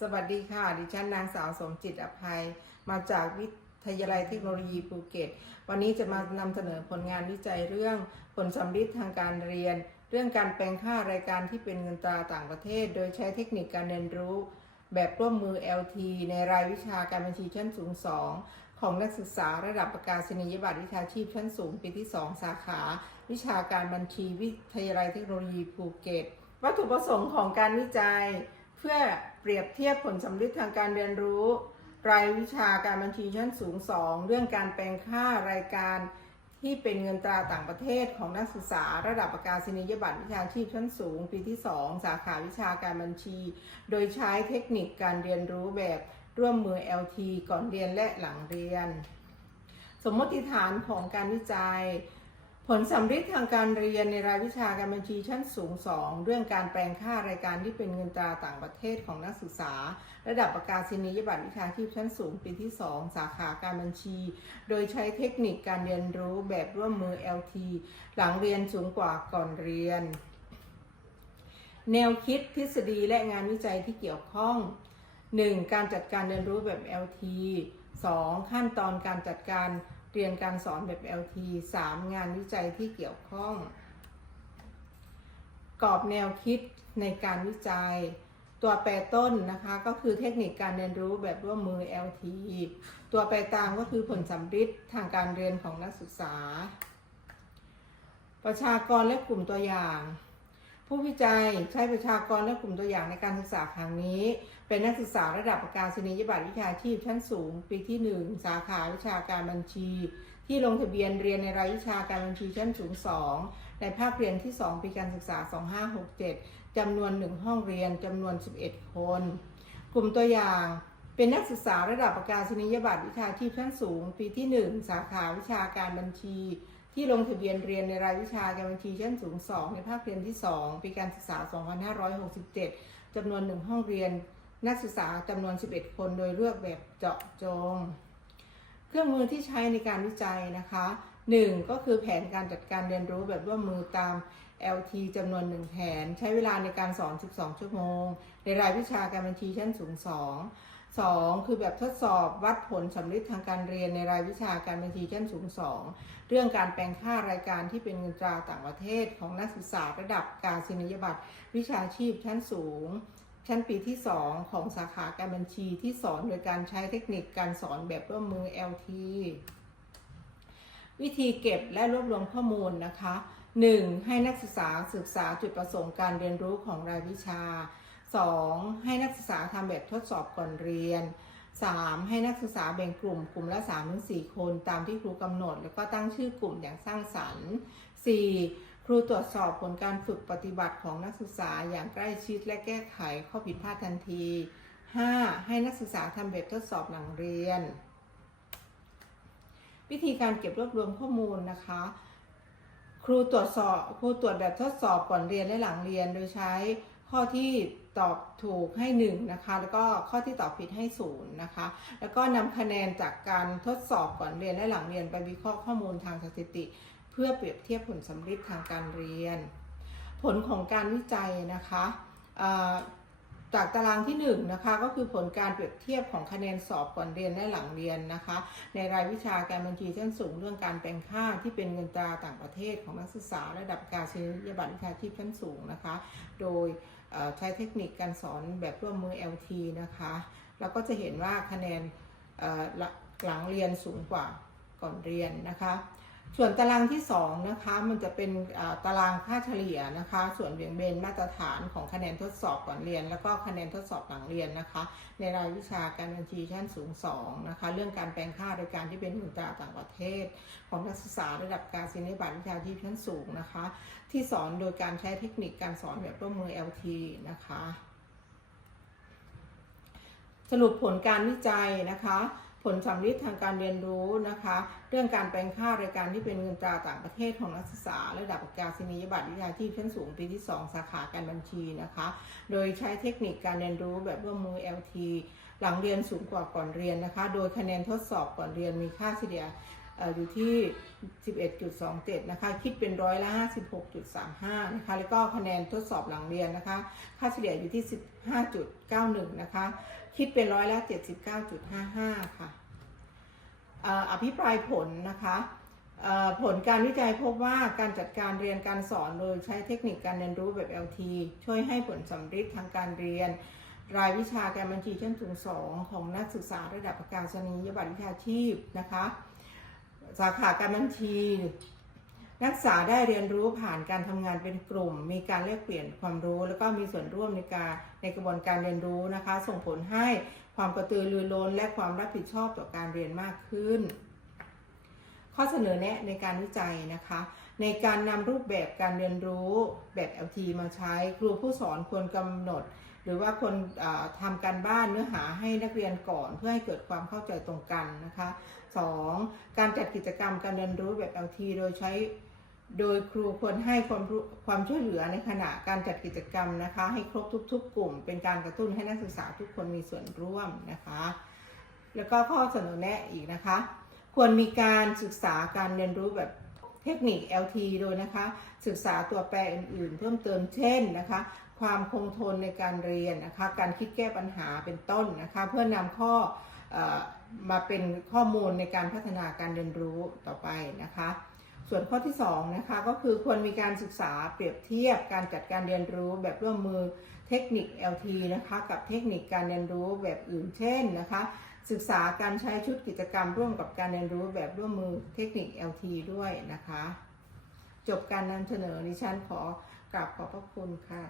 สวัสดีค่ะ ดิฉันนางสาวสมจิตอภัย มาจากวิทยาลัยเทคโนโลยีภูเก็ต วันนี้จะมานำเสนอผลงานวิจัยเรื่องผลสำลิดทางการเรียน เรื่องการแปลงค่ารายการที่เป็นเงินตราต่างประเทศ โดยใช้เทคนิคการเรียนรู้ แบบร่วมมือ LT ในรายวิชาการบัญชีชั้นสูง 2 ของนักศึกษาระดับประกาศนียบัตรวิชาชีพชั้นสูงปีที่ 2 สาขา วิชาการบัญชีวิทยาลัยเทคโนโลยีภูเก็ต วัตถุประสงค์ของการวิจัย เพื่อเปรียบเทียบผลสำลิดทางการเรียนรู้ รายวิชาการบัญชีชั้นสูง 2 เรื่องการแปลงค่ารายการที่เป็นเงินตราต่างประเทศของนักศึกษาระดับประกาศนียบัตรวิชาชีพชั้นสูง ปีที่ 2 สาขาวิชาการบัญชี โดยใช้เทคนิคการเรียนรู้แบบร่วมมือ LT ก่อนเรียนและหลังเรียน สมมติฐานของการวิจัย ผลสำลิดทางการเรียนในรายวิชาการบัญชีชั้นสูง 2 เรื่องการแปลงค่ารายการที่เป็นเงินตราต่างประเทศของนักศึกษา ระดับประกาศนียบัตรวิชาชีพชั้นสูงปีที่ 2 สาขาการบัญชี โดยใช้เทคนิคการเรียนรู้แบบร่วมมือ LT หลังเรียนสูงกว่าก่อนเรียน แนวคิดทฤษฎีและงานวิจัยที่เกี่ยวข้อง 1. การจัดการเรียนรู้แบบ LT 2. ขั้นตอนการจัดการ เรียนการสอนแบบ LT 3. งานวิจัยที่เกี่ยวข้อง กรอบแนวคิดในการวิจัย ตัวแปรต้นนะคะก็คือเทคนิคการเรียนรู้แบบร่วมมือ LT ตัวแปรตามก็คือผลสำลิดทางการเรียนของนักศึกษา ประชากรและกลุ่มตัวอย่าง ผู้วิจัยใช้ประชากรและกลุ่มตัวอย่างในการศึกษาครั้งนี้ เป็นนักศึกษาระดับประกาศนียบัตรวิชาชีพชั้นสูง ปีที่ 1 สาขาวิชาการบัญชี ที่ลงทะเบียนเรียนในรายวิชาการบัญชีชั้นสูง 2 ในภาคเรียนที่ 2 ปีการศึกษา 2567 จำนวน 1 ห้องเรียนจำนวน 11 คน กลุ่มตัวอย่างเป็นนักศึกษาระดับประกาศนียบัตรวิชาชีพชั้นสูง ปีที่ 1 สาขาวิชาการบัญชี ที่ลงทะเบียนเรียนในรายวิชาการบัญชีชั้นสูง 2 ในภาคเรียนที่ 2 ปีการศึกษา 2567 จำนวน 1 ห้องเรียน นักศึกษาจำนวน 11 คนโดยเลือกแบบเจาะจง เครื่องมือที่ใช้ในการวิจัยนะคะ 1. ก็คือแผนการจัดการเรียนรู้แบบร่วมมือตาม LT จำนวน 1 แผน ใช้เวลาในการสอน 12 ชั่วโมง ในรายวิชาการบัญชีชั้นสูง 2 2. คือแบบทดสอบวัดผลสำลิดทางการเรียนในรายวิชาการบัญชีชั้นสูง 2 เรื่องการแปลงค่ารายการที่เป็นเงินตราต่างประเทศของนักศึกษาระดับการศนียบัตรวิชาชีพชั้นสูง ชั้นปีที่ 2 ของสาขาการบัญชีที่สอนโดยการใช้เทคนิคการสอนแบบร่วมมือ LT วิธีเก็บและรวบรวมข้อมูลนะคะ 1. ให้นักศึกษาศึกษาจุดประสงค์การเรียนรู้ของรายวิชา 2. ให้นักศึกษาทำแบบทดสอบก่อนเรียน 3. ให้นักศึกษาแบ่งกลุ่มกลุ่มละ3-4 คน ตามที่ครูกำหนด แล้วก็ตั้งชื่อกลุ่มอย่างสร้างสรรค์ 4. ครูตรวจสอบผลการฝึกปฏิบัติของนักศึกษาอย่างใกล้ชิดและแก้ไขข้อผิดพลาดทันที 5. ให้นักศึกษาทำแบบทดสอบหลังเรียน วิธีการเก็บรวบรวมข้อมูลนะคะ ครูตรวจสอบครูตรวจแบบทดสอบก่อนเรียนและหลังเรียนโดยใช้ข้อที่ ตอบถูกให้ 1 นะคะ แล้วก็ข้อที่ตอบผิดให้ 0 นะคะ แล้วก็นำคะแนนจากการทดสอบก่อนเรียนและหลังเรียนไปวิเคราะห์ข้อมูลทางสถิติ เพื่อเปรียบเทียบผลสำลิดทางการเรียน ผลของการวิจัยนะคะจากตารางที่ 1 นะคะ ก็คือผลการเปรียบเทียบของคะแนนสอบก่อนเรียนและหลังเรียนนะคะ ในรายวิชาการบัญชีชั้นสูงเรื่องการแปลงค่าที่เป็นเงินตราต่างประเทศของนักศึกษาระดับการศนียบัตรวิชาชีพชั้นสูงนะคะ โดย ใช้เทคนิคการสอนแบบร่วมมือ LT นะคะแล้วก็จะเห็นว่าคะแนนหลังเรียนสูงกว่าก่อนเรียนนะคะ ส่วนตารางที่2นะคะมันจะเป็นตารางค่าเฉลี่ยนะคะ ส่วนเบี่ยงเบนมาตรฐานของคะแนนทดสอบก่อนเรียน แล้วก็คะแนนทดสอบหลังเรียนนะคะ ในรายวิชาการบัญชีชั้นสูง2นะคะเรื่องการแปลงค่าโดยการที่เป็นเงินตราต่างประเทศ ของนักศึกษาระดับการศิลปบัตรวิชาชีพชั้นสูงนะคะ ที่สอนโดยการใช้เทคนิคการสอนแบบร่วมมือ LT นะคะ สรุปผลการวิจัยนะคะ ผลสำลิดทางการเรียนรู้นะคะ เรื่องการแปลงค่ารายการที่เป็นเงินตราต่างประเทศของนักศึกษา ระดับประกาศนียบัตรวิชาชีพชั้นสูงปีที่ 2 สาขาการบัญชีนะคะ โดยใช้เทคนิคการเรียนรู้แบบร่วมมือ LT หลังเรียนสูงกว่าก่อนเรียนนะคะ โดยคะแนนทดสอบก่อนเรียนมีค่าเฉลี่ยอยู่ที่ 11.27 นะคะ คิดเป็นร้อยละ 56.35 นะคะ แล้วก็คะแนนทดสอบหลังเรียนนะคะ ค่าเฉลี่ยอยู่ที่ 15.91 นะคะ คิดเป็นร้อยละ 79.55 ค่ะอภิปรายผลนะคะผลการวิจัยพบว่าการจัดการเรียนการสอนโดยใช้เทคนิคการเรียนรู้แบบ LT ช่วยให้ผลสำฤทธิ์ทางการเรียน รายวิชาการบัญชีชั้นสูงสองของนักศึกษาระดับประกาศนียบัตรวิชาชีพนะคะ สาขาการบัญชี นักศึกษาได้เรียนรู้ผ่านการทำงานเป็นกลุ่ม มีการแลกเปลี่ยนความรู้ แล้วก็มีส่วนร่วมในการในกระบวนการเรียนรู้นะคะ ส่งผลให้ความกระตือรือร้นและความรับผิดชอบต่อการเรียนมากขึ้น ข้อเสนอแนะในการวิจัยนะคะในการนำรูปแบบการเรียนรู้แบบ LT มาใช้ ครูผู้สอนควรกำหนด หรือว่าควรเอ่อทำการบ้านเนื้อหาให้นักเรียนก่อนเพื่อให้เกิดความเข้าใจตรงกันนะคะ 2. การจัดกิจกรรมการเรียนรู้แบบ LT โดยใช้ โดยครูควรให้ความความช่วยเหลือในขณะการจัดกิจกรรมนะคะ ให้ครบทุก ๆ กลุ่ม เป็นการกระตุ้นให้นักศึกษาทุกคนมีส่วนร่วมนะคะ แล้วก็ข้อเสนอแนะอีกนะคะ ควรมีการศึกษาการเรียนรู้แบบเทคนิค LT โดยนะคะ ศึกษาตัวแปรอื่น ๆ เพิ่มเติมเช่นนะคะ ความคงทนในการเรียนนะคะ การคิดแก้ปัญหาเป็นต้นนะคะ เพื่อนำข้อเออมาเป็นข้อมูลในการพัฒนาการเรียนรู้ต่อไปนะคะ ส่วนข้อที่2นะคะก็คือควรมีการศึกษาเปรียบเทียบการจัดการเรียนรู้แบบร่วมมือเทคนิค LT นะคะกับเทคนิคการเรียนรู้แบบอื่นเช่นนะคะ ศึกษาการใช้ชุดกิจกรรมร่วมกับการเรียนรู้แบบร่วมมือเทคนิค LT ด้วยนะคะ จบการนำเสนอดิฉันขอกราบขอบพระคุณค่ะ